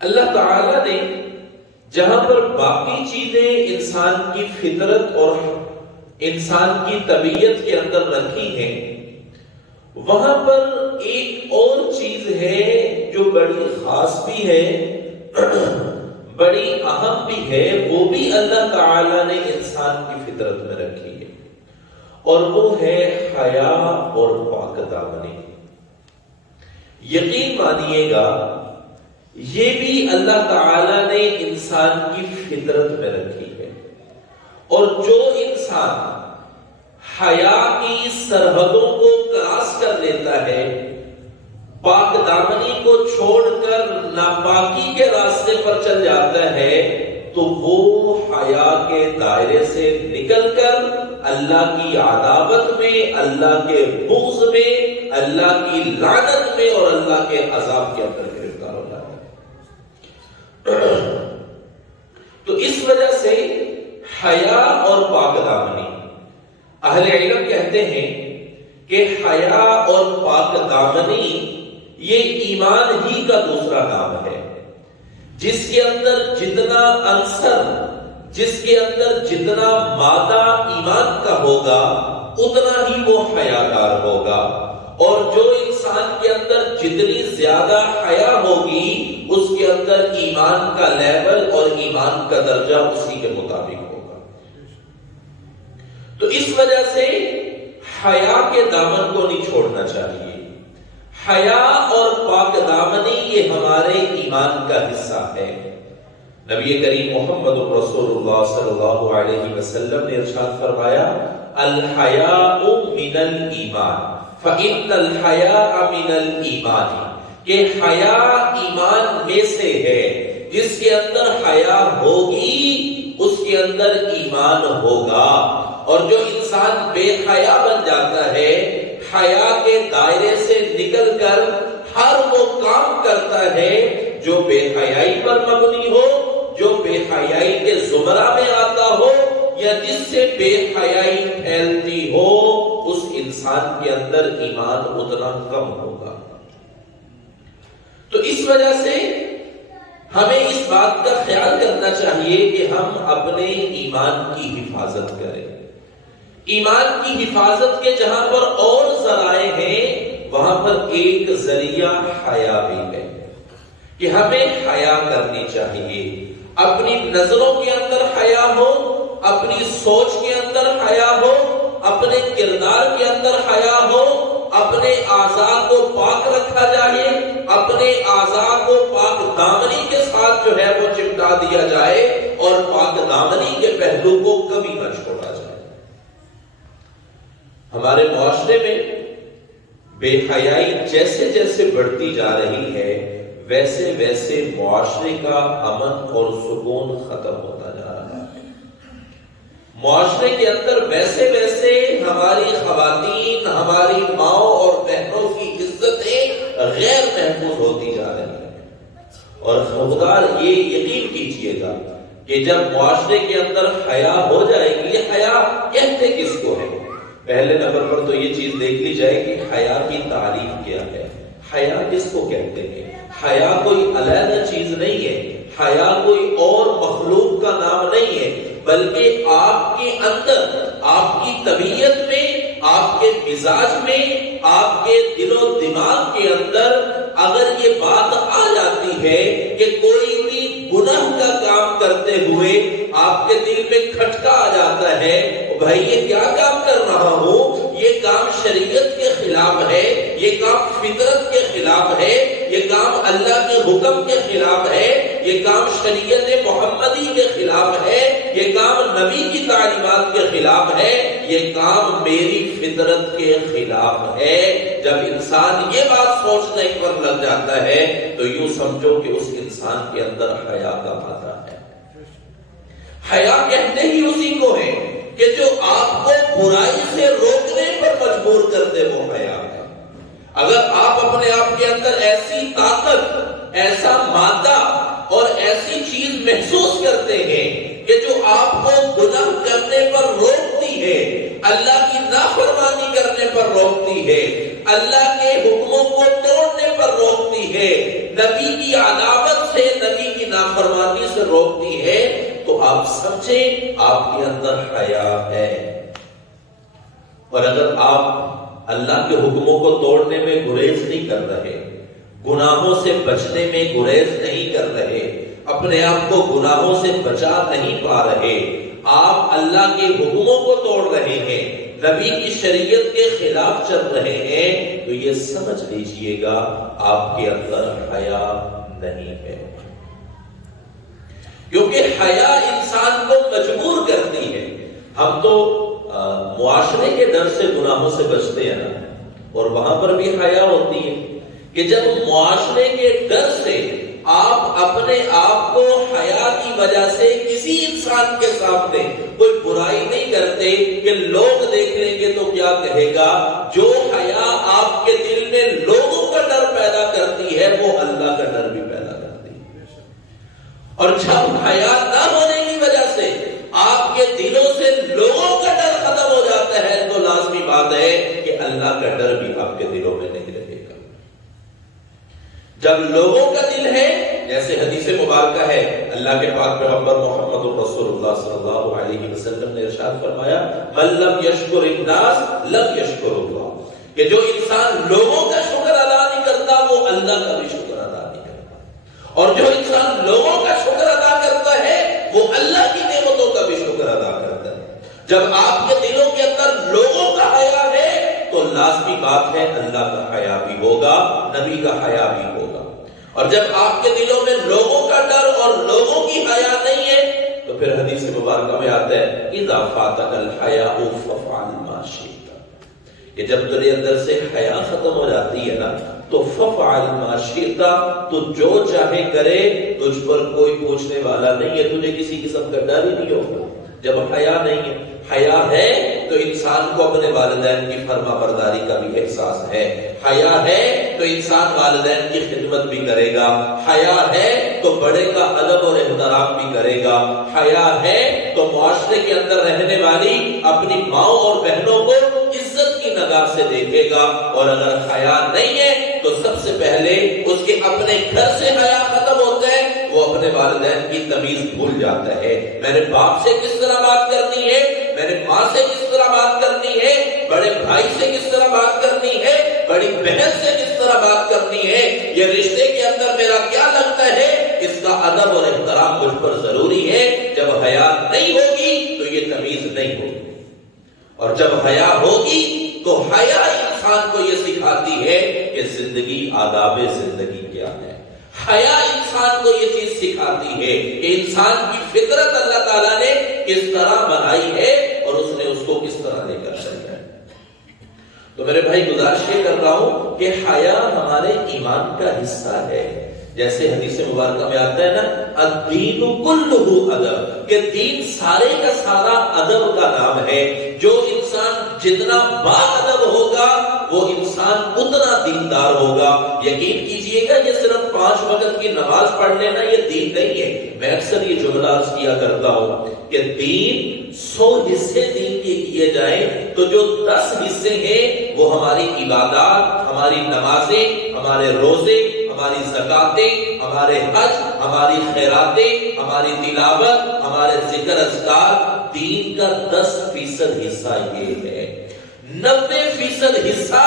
اللہ تعالیٰ نے جہاں پر باقی چیزیں انسان کی فطرت اور انسان کی طبیعت کے اندر رکھی ہیں، وہاں پر ایک اور چیز ہے جو بڑی خاص بھی ہے، بڑی اہم بھی ہے، وہ بھی اللہ تعالیٰ نے انسان کی فطرت میں رکھی ہے، اور وہ ہے حیا اور پاک دامنی۔ یقین مانیے گا یہ بھی اللہ تعالیٰ نے انسان کی فطرت میں رکھی ہے، اور جو انسان حیا کی سرحدوں کو کراس کر لیتا ہے، پاک دامنی کو چھوڑ کر ناپاکی کے راستے پر چل جاتا ہے، تو وہ حیا کے دائرے سے نکل کر اللہ کی عداوت میں، اللہ کے بغض میں، اللہ کی لعنت میں اور اللہ کے عذاب کے اندر گرفتار ہو جاتا ہے۔ تو اس وجہ سے حیا اور پاک دامنی، اہل علم کہتے ہیں کہ حیا اور پاک دامنی یہ ایمان ہی کا دوسرا نام ہے، جس کے اندر جتنا عنصر، جس کے اندر جتنا مادہ ایمان کا ہوگا اتنا ہی وہ حیادار ہوگا، اور جو انسان کے اندر جتنی زیادہ حیا ہوگی اس کے اندر ایمان کا لیول اور ایمان کا درجہ اسی کے مطابق ہوگا۔ تو اس وجہ سے حیا کے دامن کو نہیں چھوڑنا چاہیے۔ حیا اور پاک دامنی یہ ہمارے ایمان کا حصہ ہے۔ نبی کریم محمد رسول اللہ صلی اللہ علیہ وسلم نے ارشاد فرمایا، الحیاء من الایمان فإن الحیاء من الایمان، کہ حیا ایمان میں سے ہے، جس کے اندر حیا ہوگی اس کے اندر ایمان ہوگا، اور جو انسان بے حیا بن جاتا ہے، حیا کے دائرے سے نکل کر ہر وہ کام کرتا ہے جو بے حیائی پر مبنی ہو، جو بے حیائی کے زمرہ میں آتا ہو، یا جس سے بے حیائی پھیلتی ہو، اس انسان کے اندر ایمان اتنا کم ہوگا۔ تو اس وجہ سے ہمیں اس بات کا خیال کرنا چاہیے کہ ہم اپنے ایمان کی حفاظت کریں۔ ایمان کی حفاظت کے جہاں پر اور ذرائع ہیں، وہاں پر ایک ذریعہ حیا بھی ہے، کہ ہمیں حیا کرنی چاہیے۔ اپنی نظروں کے اندر حیا ہو، اپنی سوچ کے اندر حیا ہو، اپنے کردار کے اندر حیا ہو، اپنے اعضاء کو پاک رکھا جائے، اپنے اعضاء کو پاک دامنی کے ساتھ جو ہے وہ چپٹا دیا جائے، اور پاک دامنی کے پہلو کو کبھی نہ چھوڑا جائے۔ ہمارے معاشرے میں بے حیائی جیسے جیسے بڑھتی جا رہی ہے، ویسے ویسے معاشرے کا امن اور سکون ختم ہوتا جا رہا ہے۔ معاشرے کے اندر ویسے ویسے ہماری خواتین، ہماری ماؤں اور بہنوں کی عزتیں غیر محفوظ ہوتی جا رہی ہیں، اور خبردار یہ یقین کیجئے گا کہ جب معاشرے کے اندر حیا ہو جائے گی، یہ حیا کہتے کس کو ہے؟ پہلے نمبر پر تو یہ چیز دیکھ لی جائے کہ حیا کی تعریف کیا ہے، حیا کس کو کہتے ہیں؟ حیا کوئی علیحدہ چیز نہیں ہے، حیا کوئی اور مخلوق کا نام نہیں ہے، بلکہ آپ کے اندر، آپ کی طبیعت میں، آپ کے مزاج میں، آپ کے دل و دماغ کے اندر اگر یہ بات آ جاتی ہے کہ کوئی بھی گناہ کا کام کرتے ہوئے آپ کے دل میں کھٹکا آ جاتا ہے، بھائی یہ کیا کام کر رہا ہوں، یہ کام شریعت کے خلاف ہے، یہ کام فطرت کے خلاف ہے، یہ کام اللہ کے حکم کے خلاف ہے، یہ کام شریعت محمدی کے خلاف ہے، یہ کام نبی کی تعلیمات کے خلاف ہے، یہ کام میری فطرت کے خلاف ہے۔ جب انسان یہ بات سوچنے پر لگ جاتا ہے تو یوں سمجھو کہ اس انسان کے اندر حیا کا مادہ ہے۔ حیا کہتے ہی اسی کو ہے کہ جو آپ کو برائی سے روکنے پر مجبور کر دے، وہ حیا ہے۔ اگر آپ اپنے آپ کے اندر ایسی طاقت، ایسا مادہ اور ایسی چیز محسوس کرتے ہیں کہ جو آپ کو گناہ کرنے پر روکتی ہے، اللہ کی نافرمانی کرنے پر روکتی ہے، اللہ کے حکموں کو توڑنے پر روکتی ہے، نبی کی عداوت سے، نبی کی نافرمانی سے روکتی ہے، تو آپ سمجھیں آپ کے اندر حیا ہے۔ اور اگر آپ اللہ کے حکموں کو توڑنے میں گریز نہیں کر رہے، گناہوں سے بچنے میں گریز نہیں کر رہے، اپنے آپ کو گناہوں سے بچا نہیں پا رہے، آپ اللہ کے حکموں کو توڑ رہے ہیں، نبی کی شریعت کے خلاف چل رہے ہیں، تو یہ سمجھ لیجئے گا آپ کے اندر حیا نہیں ہے۔ کیونکہ حیا انسان کو مجبور کرتی ہے۔ ہم تو معاشرے کے ڈر سے گناہوں سے بچتے ہیں نا، اور وہاں پر بھی حیا ہوتی ہے کہ جب معاشرے کے ڈر سے آپ اپنے آپ کو حیا کی وجہ سے کسی انسان کے سامنے کوئی برائی نہیں کرتے کہ لوگ دیکھ لیں گے تو کیا کہے گا، جو حیا آپ کے دل میں لوگوں کا ڈر پیدا کرتی ہے وہ اللہ کا ڈر بھی پیدا کرتی ہے۔ اور جب حیا نہ ہونے کی وجہ سے آپ کے دلوں سے لوگوں کا ڈر ختم ہو جاتا ہے تو لازمی بات ہے کہ اللہ کا ڈر بھی آپ کے دلوں میں نہیں رہے گا۔ جب لوگوں کا دل ہے، جیسے حدیث مبارکہ ہے، اللہ کے پاک پیغمبر محمد رسول اللہ صلی اللہ علیہ وسلم نے ارشاد فرمایا، من لم یشکر الناس لم یشکر اللہ، کہ جو انسان لوگوں کا شکر ادا نہیں کرتا وہ اللہ کا بھی شکر ادا نہیں کرتا، اور جو انسان لوگوں کا شکر ادا کرتا ہے وہ اللہ کی نعمتوں کا بھی شکر ادا کرتا ہے۔ جب آپ کے دلوں کے اندر لوگوں کا حیا ہے تو لازمی بات ہے اللہ کا حیا بھی ہوگا، نبی کا حیا بھی ہوگا۔ اور جب آپ کے دلوں میں لوگوں کا ڈر اور لوگوں کی حیا نہیں ہے تو پھر حدیث مبارکہ میں آتا ہے اذا فاتک الحیاء فافعل ما شئت، کہ جب تیرے اندر سے حیا ختم ہو جاتی ہے نا تو فافعل ما شئت، تو جو چاہے کرے، تجھ پر کوئی پوچھنے والا نہیں ہے، تجھے کسی قسم کا ڈر ہی نہیں ہوگا۔ جب حیا نہیں ہے، حیا ہے تو انسان کو اپنے والدین کی فرما برداری کا بھی احساس ہے، حیا ہے تو انسان والدین کی خدمت بھی کرے گا، حیا ہے تو بڑے کا ادب اور احترام بھی کرے گا، حیا ہے تو معاشرے کے اندر رہنے والی اپنی ماؤں اور بہنوں کو عزت کی نگاہ سے دیکھے گا۔ اور اگر حیا نہیں ہے تو سب سے پہلے اس کے اپنے گھر سے حیا ختم ہوتا ہے، وہ اپنے والدین کی تمیز بھول جاتا ہے، میں نے باپ سے کس طرح بات کرنی ہے، میں نے ماں سے کس طرح بات کرنی ہے، بڑے بھائی سے کس طرح بات کرنی ہے، بڑی بہن سے کس طرح بات کرنی ہے، یہ رشتے کے اندر میرا کیا لگتا ہے، اس کا ادب اور احترام مجھ پر ضروری ہے۔ جب حیا نہیں ہوگی تو یہ تمیز نہیں ہوگی، اور جب حیا ہوگی تو حیا انسان کو یہ سکھاتی ہے کہ زندگی، آداب زندگی کیا ہے۔ حیا انسان کو یہ چیز سکھاتی ہے کہ انسان کی فطرت اللہ تعالیٰ نے کس طرح بنائی ہے اور اس نے اس کو کس طرح لے کر چلنا ہے۔ تو میرے بھائی گزارش یہ کر رہا ہوں کہ حیا ہمارے ایمان کا حصہ ہے، جیسے حدیث مبارکہ میں آتا ہے نا الدین کلہ ادب، کہ دین سارے کا سارا ادب کا نام ہے۔ جو انسان جتنا با ادب ہوگا وہ انسان اتنا دیندار ہوگا۔ یقین کیجئے گا یہ صرف 5 وقت کی نماز پڑھ لینا یہ دین نہیں ہے۔ میں اکثر یہ جملہ عرض کیا کرتا ہوں کہ دین 100 حصے دین کے کیے جائیں تو جو 10 حصے ہیں وہ ہماری عبادات، ہماری نمازیں، ہمارے روزے، ہماری زکاتیں، ہمارے حج، ہماری خیراتیں، ہماری تلاوت، ہمارے ذکر اذکار، دین کا 10% حصہ یہ ہے۔ 90% حصہ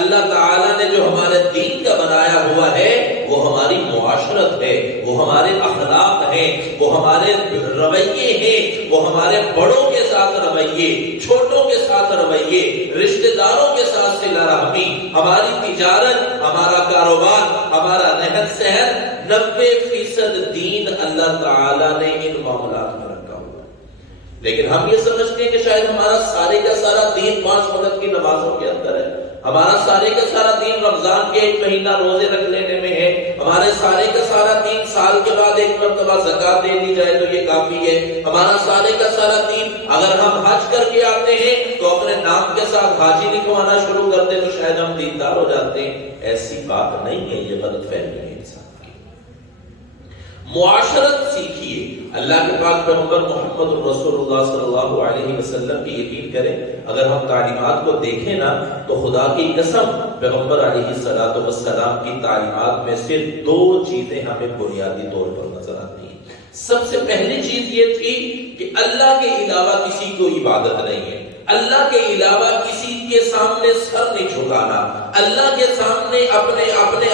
اللہ تعالیٰ نے جو ہمارے دین کا بنایا ہوا ہے وہ ہماری معاشرت ہے، وہ ہمارے اخلاق ہیں، وہ ہمارے رویے ہیں، وہ ہمارے بڑوں کے ساتھ رویے، چھوٹوں کے ساتھ رویے، رشتہ داروں کے ساتھ صلہ رحمی، ہماری تجارت، ہمارا کاروبار، ہمارا رہن سہن، 90% دین اللہ تعالیٰ نے ان معاملات میں رکھا ہوا ہے۔ لیکن ہم یہ سمجھتے ہیں کہ شاید ہمارا سارے کا سارا دین 5 وقت کی نمازوں کے اندر ہے، ہمارا سارے کا سارا دین رمضان کے 1 مہینہ روزے رکھ لینے میں ہے، ہمارے سارے کا سارا دین سال کے بعد 1 مرتبہ زکات دے دی جائے تو یہ کافی ہے، ہمارا سارے کا سارا دین اگر ہم حج کر کے آتے ہیں تو اپنے نام کے ساتھ حاجی لکھوانا شروع کرتے تو شاید ہم دیندار ہو جاتے ہیں۔ ایسی بات نہیں ہے، یہ غلط فہمی ہے انسان کی۔ معاشرت سیکھیے، اللہ کے پاک پیغمبر محمد رسول اللہ صلی اللہ علیہ وسلم کی یقین کریں، اگر ہم تعلیمات کو دیکھیں نا تو خدا کی قسم پیغمبر علیہ السلام کی تعلیمات میں سے دو چیزیں ہمیں بنیادی طور پر نظر آتی ہیں۔ سب سے پہلی چیز یہ تھی کہ اللہ کے علاوہ کسی کو عبادت نہیں ہے، اللہ کے علاوہ کسی کے سامنے سر نہیں جھکانا، اللہ کے سامنے اپنے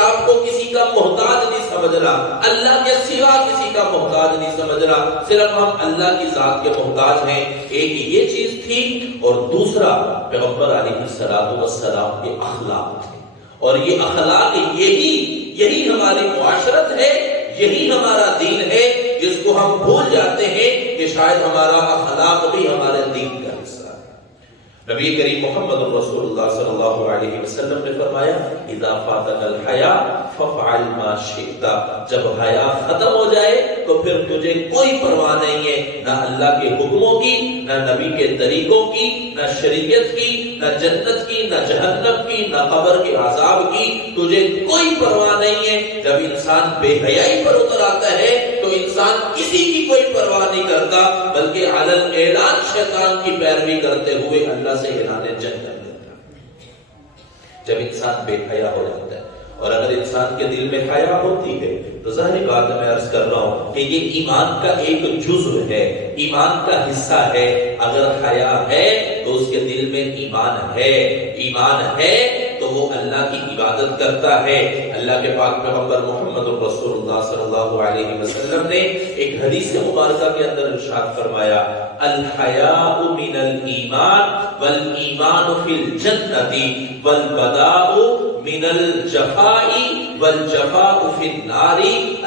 آپ کو کسی کا محتاج نہیں سمجھنا، اللہ کے سوا کسی کا محتاج نہیں سمجھنا، صرف ہم اللہ کی ذات کے محتاج ہیں۔ ایک یہ چیز تھی، اور دوسرا پیغمبر علیہ السلام کے اخلاق تھے، اور یہ اخلاق یہی ہماری معاشرت ہے، یہی ہمارا دین ہے، جس کو ہم بھول جاتے ہیں کہ شاید ہمارا اخلاق بھی ہمارے دین کا حصہ ہے۔ نبی کریم محمد رسول اللہ صلی اللہ علیہ وسلم نے فرمایا اذا فاتك الحیا فافعل ما شئت، جب حیا ختم ہو جائے تو پھر تجھے کوئی پرواہ نہیں ہے، نہ اللہ کے حکموں کی، نہ نبی کے طریقوں کی، نہ شریعت کی، نہ جنت کی، نہ جہنم کی، نہ قبر کے عذاب کی، تجھے کوئی پرواہ نہیں ہے۔ جب انسان بے حیائی پر اتر آتا ہے تو انسان کسی کی کوئی پرواہ نہیں کرتا، بلکہ علن اعلان شیطان کی پیروی کرتے ہوئے اللہ سے اعلان جنت کرتا ہے۔ جب انسان بے حیا ہو جاتا ہے، اور اگر انسان کے دل میں حیا ہوتی ہے تو ظاہر بات میں عرض کر رہا ہوں کہ یہ ایمان کا ایک جزو ہے، ایمان کا حصہ ہے۔ اگر حیا ہے تو اس کے دل میں ایمان ہے تو وہ اللہ کی عبادت کرتا ہے۔ اللہ کے پاک پیغمبر محمد رسول اللہ صلی اللہ علیہ وسلم نے ایک حدیث مبارکہ کے اندر ارشاد فرمایا الحیاء من الایمان والایمان فی الجنۃ والبداء من الجفاء والجفاء فی النار۔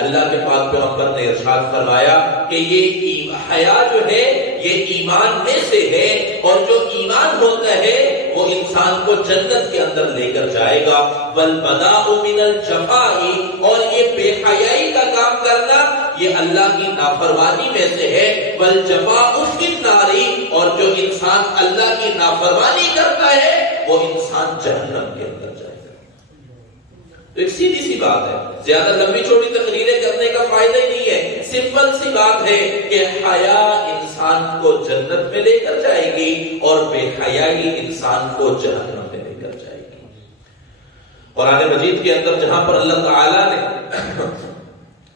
اللہ کے پاک پیغمبر نے ارشاد فرمایا کہ یہ حیا جو ہے یہ ایمان میں سے ہے، اور جو ایمان ہوتا ہے وہ انسان کو جنت کے اندر لے کر جائے گا۔ والبداء من الجفاء، اور یہ بے حیائی کا کام کرنا یہ اللہ کی نافرمانی میں سے ہے۔ والجفاء فی النار، اور جو انسان اللہ کی نافرمانی کرتا ہے وہ انسان جہنم کے اندر جائے گا۔ تو ایک سیدھی سی بات ہے، زیادہ لمبی چھوٹی تقریریں کرنے کا فائدہ ہی نہیں ہے، سمپل سی بات ہے کہ حیا انسان کو جنت میں لے کر جائے گی، اور بے حیائی انسان کو جہنم میں لے کر جائے گی۔ قرآن مجید کے اندر جہاں پر اللہ تعالیٰ نے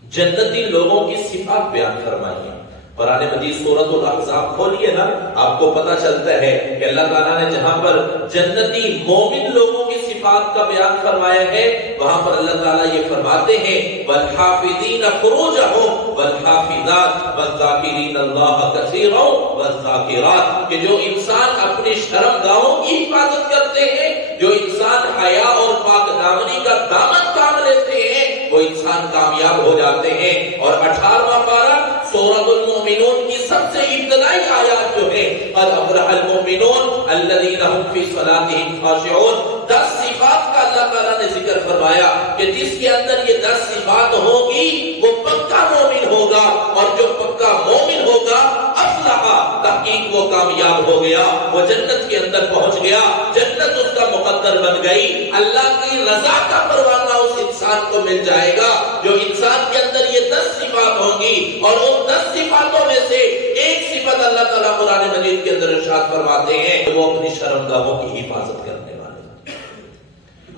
جنتی لوگوں کی صفات بیان فرمائی ہیں، قرآن مجید سورۃ الاحزاب کھولیے نا، آپ کو پتہ چلتا ہے کہ اللہ تعالیٰ نے جہاں پر جنتی مومن لوگوں کی صفات کا بیان فرمایا ہے، وہاں پر اللہ تعالیٰ یہ فرماتے ہیں والحافظین فروجہم والحافظات والذاکرین اللہ کثیرا والذاکرات، کہ جو انسان اپنی شرمگاہوں کی حفاظت کرتے ہیں، جو انسان حیا اور پاک دامنی کا دامن تھام لیتے ہیں، وہ انسان کامیاب ہو جاتے ہیں۔ اور 18واں پارہ سورۃ المؤمنون کی سب سے ابتدائی آیات جو ہے قد افلح المؤمنون الذین هم فی صلاتهم خاشعون، 10 صفات کا اللہ تعالیٰ نے ذکر فرمایا کہ جس کے اندر یہ 10 صفات ہوگی وہ پکا مومن ہوگا، اور جو پکا مومن ہوگا افلح، تحقیق وہ کامیاب ہو گیا، وہ جنت کے اندر پہنچ گیا، جنت اس کا مقدر بن گئی، اللہ کی رضا کا پروانہ اس انسان کو مل جائے گا۔ جو انسان کے اندر یہ 10 صفات ہوں گی، اور ان 10 صفاتوں میں سے ایک صفت اللہ تعالیٰ قرآن مجید کے اندر ارشاد فرماتے ہیں کہ وہ اپنی شرمگاہوں کی حفاظت کرنے والے،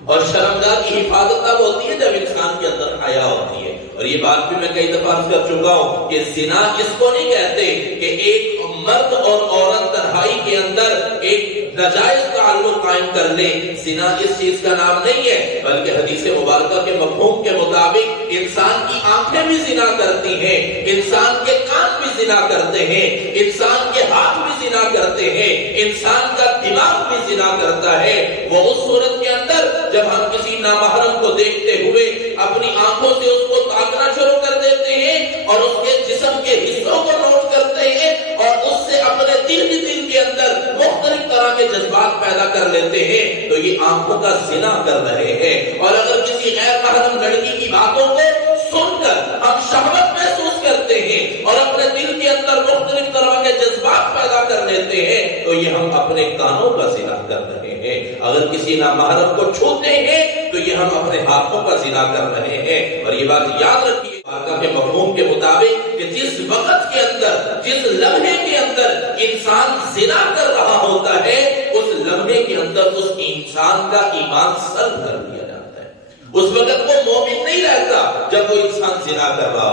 اور شرمگاہ کی حفاظت تب ہوتی ہے جب انسان کے اندر حیا ہوتی ہے۔ اور یہ بات بھی میں کئی دفعہ عرض کر چکا ہوں کہ زنا اس کو نہیں کہتے کہ ایک مرد اور عورت تنہائی کے اندر ایک ناجائز تعلق قائم کر لیں، زنا اس چیز کا نام نہیں ہے، بلکہ حدیث مبارکہ کے مفہوم کے مطابق انسان کی آنکھیں بھی زنا کرتی ہیں، انسان کے کان بھی زنا کرتے ہیں، انسان کے ہاتھ بھی زنا کرتے ہیں، انسان کا دماغ بھی زنا کرتا ہے۔ وہ اس صورت کے اندر جب ہم کسی نامحرم کو دیکھتے ہوئے اپنی آنکھوں سے اس کو تاکنا شروع کر دیتے ہیں، اور اس کے جسم کے حصوں کو نوٹ کرتے ہیں، اور اس سے اپنے دل کے اندر مختلف طرح کے جذبات پیدا کر لیتے ہیں، تو یہ آنکھوں کا زنا کر رہے ہیں۔ اور اگر کسی غیر محرم لڑکی کی باتوں کو سن کر ہم شہوت محسوس کرتے ہیں اور اپنے دل کے اندر مختلف طرح کے جذبات پیدا کر لیتے ہیں، تو یہ ہم اپنے کانوں کا زنا کر رہے ہیں۔ اگر کسی نامحرم کو چھوتے ہیں تو یہ ہم اپنے ہاتھوں کا زنا کر رہے ہیں۔ اور یہ بات یاد رکھیے کے مفہوم کے مطابق کہ جس وقت کے اندر، جس لمحے کے اندر انسان زنا کر رہا ہوتا ہے، اس لمحے کے اندر اس انسان کا ایمان سلب کر دیا جاتا ہے۔ اس وقت وہ مومن نہیں رہتا جب وہ انسان زنا کر رہا